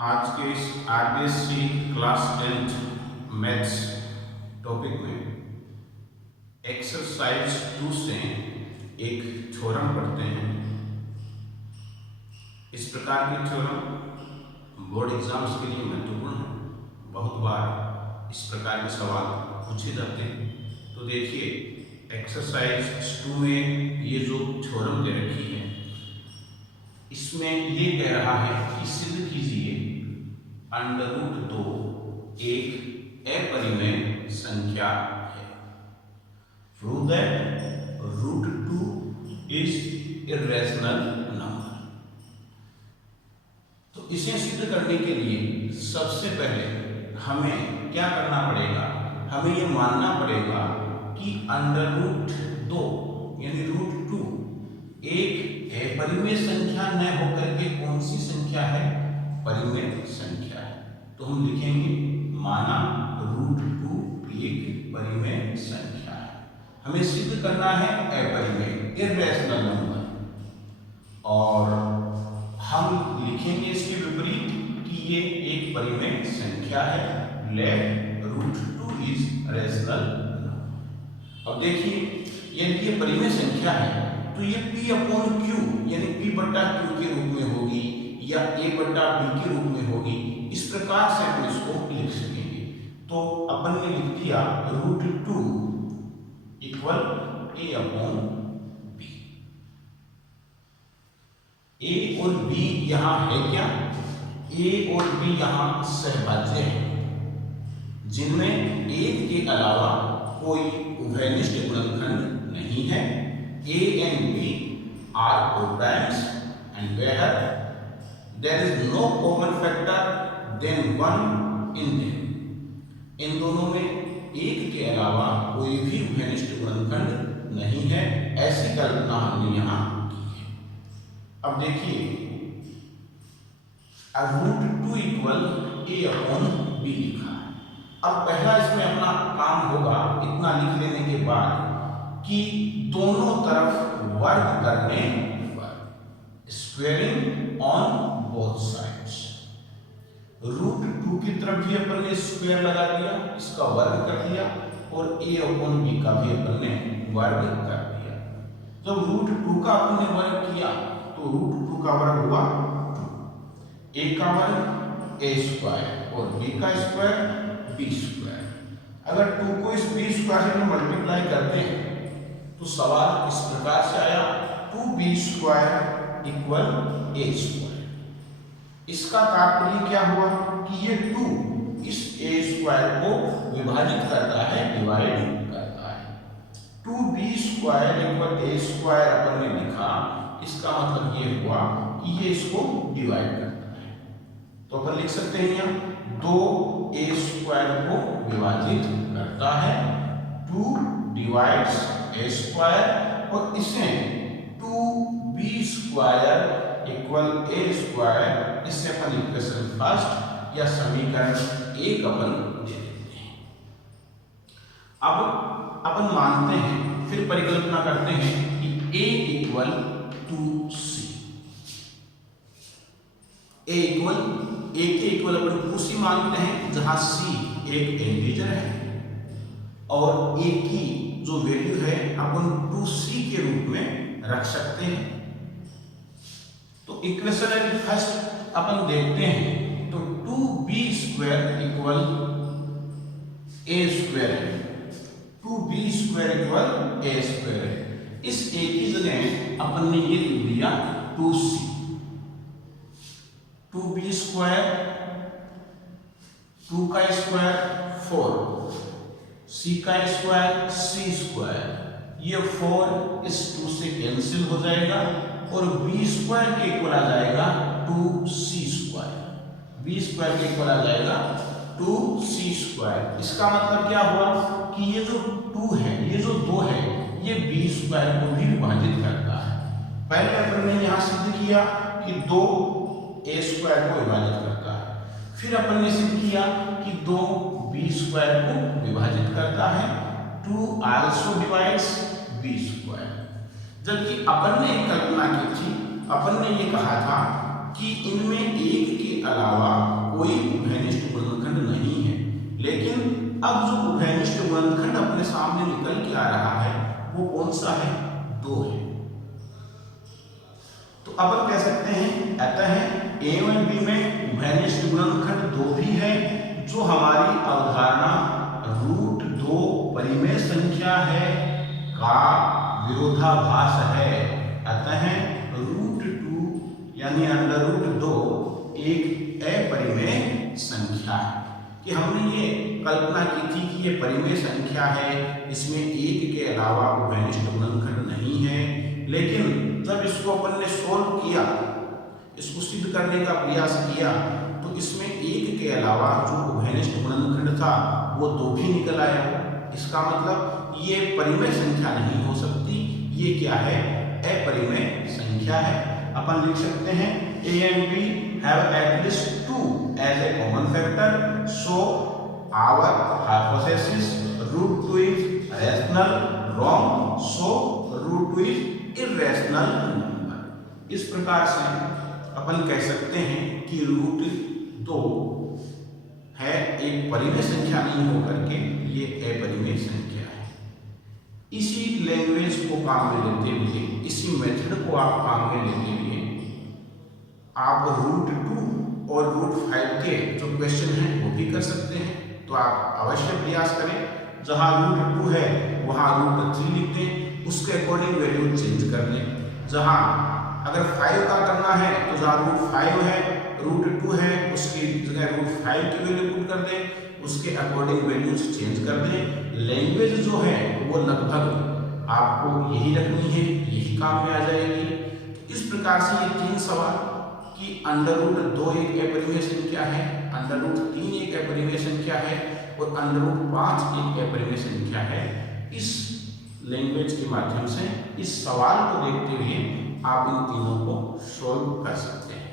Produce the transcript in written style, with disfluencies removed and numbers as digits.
आज के इस RBSC class 10th maths topic में एक्सरसाइज 2 से एक थ्योरम पढ़ते हैं। इस प्रकार के थ्योरम बोर्ड एग्जाम्स के लिए महत्वपूर्ण है। बहुत बार इस प्रकार के सवाल पूछे जाते हैं। तो देखिए, एक्सरसाइज 2 में ये जो थ्योरम दे रखी है, इसमें ये कह रहा है कि सिद्ध कीजिए √2 एक अपरिमेय संख्या है। Prove that √2 is irrational number. तो इसे सिद्ध करने के लिए सबसे पहले हमें क्या करना पड़ेगा? हमें ये मानना पड़ेगा कि √2 यानी √2 एक अपरिमेय संख्या न होकर के कौन सी संख्या है? परिमेय संख्या है। तो हम लिखेंगे माना √2 एक परिमेय संख्या है। हमें सिद्ध करना है अपरिमेय इर्रेशनल नंबर, और हम लिखेंगे इसके विपरीत कि ये एक परिमेय संख्या है। Let √2 is rational number. अब देखिए, यदि ये परिमेय संख्या है तो ये P/Q यानी P/Q के रूप में होगी या A/B के रूप में होगी। इस प्रकार से हम इसको लिख सकेंगे। तो अपन ने लिख दिया √2 इक्वल A/B। A और B यहां है क्या? A और B यहां सहभाज्य है, जिनमें एक के अलावा कोई उभयनिष्ठ गुणनखंड नहीं है। A and B are co-primes, and where there is no common factor then 1 in them. इन दोनों में एक के अलावा कोई भी उभयनिष्ठ गुणनखंड नहीं है, ऐसी कल्पना हमने यहाँ की है। अब देखिए, √2 इक्वल A/B लिखा है। अब पहला इसमें अपना काम होगा इतना लिख लेने के बाद कि दोनों तरफ वर्ग करने पर स्क्वेयरिंग ऑन बोथ साइड्स। √2 की तरफ भी अपन ने स्क्वायर लगा दिया, इसका वर्ग कर दिया, और A/B का भी अपन ने वर्ग कर दिया। जब √2 का अपन ने वर्ग किया तो √2 का वर्ग हुआ 2, A का वर्ग A² और B का स्क्वायर B²। अगर 2 को इस B² से मल्टीप्लाई करते हैं तो सवाल इस प्रकार से आया 2B² इक्वल A²। इसका तात्पर्य क्या हुआ कि ये 2 इस A² को विभाजित करता है, डिवाइड करता है। 2B² इक्वल A² अपन ने लिखा, इसका मतलब ये हुआ कि ये इसको डिवाइड करता है। तो अपन लिख सकते हैं यहाँ 2A² को विभाजित करता है, 2 डिवाइड्स A² और इसे 2B² इक्वल A², इससे अपन इक्वेशन फर्स्ट या समीकरण 1 अपन दे देते हैं। अब अपन मानते हैं, फिर परिकल्पना करते हैं कि A equal to C। A के इक्वल अपन 2C मानते हैं, जहां C एक इंटीजर है और A की जो वैल्यू है अपन 2C के रूप में रख सकते हैं। तो इक्वेशन फर्स्ट अपन देखते हैं तो 2B² इक्वल A² है, 2B² इक्वल A² है। इस A की जगह अपन ने ये लिख दिया 2C। 2B², 2 का स्क्वायर 4, C का स्क्वायर C², ये 4 इस 2 से कैंसिल हो जाएगा और B² के इक्वल आ जाएगा 2C²। B² के इक्वल आ जाएगा 2C²। इसका मतलब क्या हुआ कि ये जो 2 है, ये जो 2 है, ये B² को भी विभाजित करता है। पहले अपन ने यहाँ सिद्ध किया कि 2 A² को विभाजित करता है, फिर अपन ने सिद्ध किया कि 2 B² को विभाजित करता है, 2 also divides B²। जबकि अपन ने एक कल्पना की थी, अपन ने ये कहा था कि इनमें एक के अलावा कोई उभयनिष्ठ गुणनखंड नहीं है, लेकिन अब जो उभयनिष्ठ गुणनखंड अपने सामने निकल के आ रहा है वो कौन सा है? 2 है। तो अब कह सकते हैं अतः ए और बी में उभयनिष्ठ गुणनखंड 2 भी है, जो हमारी अवधारणा √2 परिमेय संख्या है का विरोधाभास है। अतः √2 यानी √2 एक अपरिमेय संख्या है। कि हमने ये कल्पना की थी कि ये परिमेय संख्या है, इसमें एक के अलावा उभयनिष्ठ गुणनखंड नहीं है, लेकिन जब इसको अपन ने सोल्व किया, इसको सिद्ध करने का प्रयास किया, तो इसमें एक के अलावा जो उभयनिष्ठ गुणनखंड था वो 2 भी निकल आया। इसका मतलब ये परिमेय संख्या नहीं हो सकती, ये क्या है? अपरिमेय संख्या है। अपन लिख सकते हैं A and B have at least 2 as a common factor, so our hypothesis √2 is rational, wrong, so √2 is irrational number। इस प्रकार से अपन कह सकते हैं कि √2 है एक परिमेय संख्या नहीं होकर के ये अपरिमेय संख्या है। इसी लैंग्वेज को काम में लेते हुए, इसी मेथड को आप काम में लेते हुए आप √2 और √5 के जो क्वेश्चन हैं वो भी कर सकते हैं। तो आप अवश्य प्रयास करें, जहां √2 है वहां √3 लिख दें, उसके अकॉर्डिंग वैल्यू चेंज कर लें। जहां अगर 5 का करना है तो जहां √5 है, √2 है, उसकी जगह √5 की वैल्यू पुट कर दें, उसके अकॉर्डिंग वैल्यूज चेंज कर दें। लैंग्वेज जो है वो लगभग आपको यही रखनी है, यही काम में आ जाएगी। तो इस प्रकार से ये 3 सवाल कि √2 एक अपरिमेय संख्या है, √3 एक अपरिमेय संख्या है और √5 एक अपरिमेय संख्या है, इस लैंग्वेज के माध्यम से इस सवाल को देखते हुए आप इन तीनों को सॉल्व कर सकते हैं।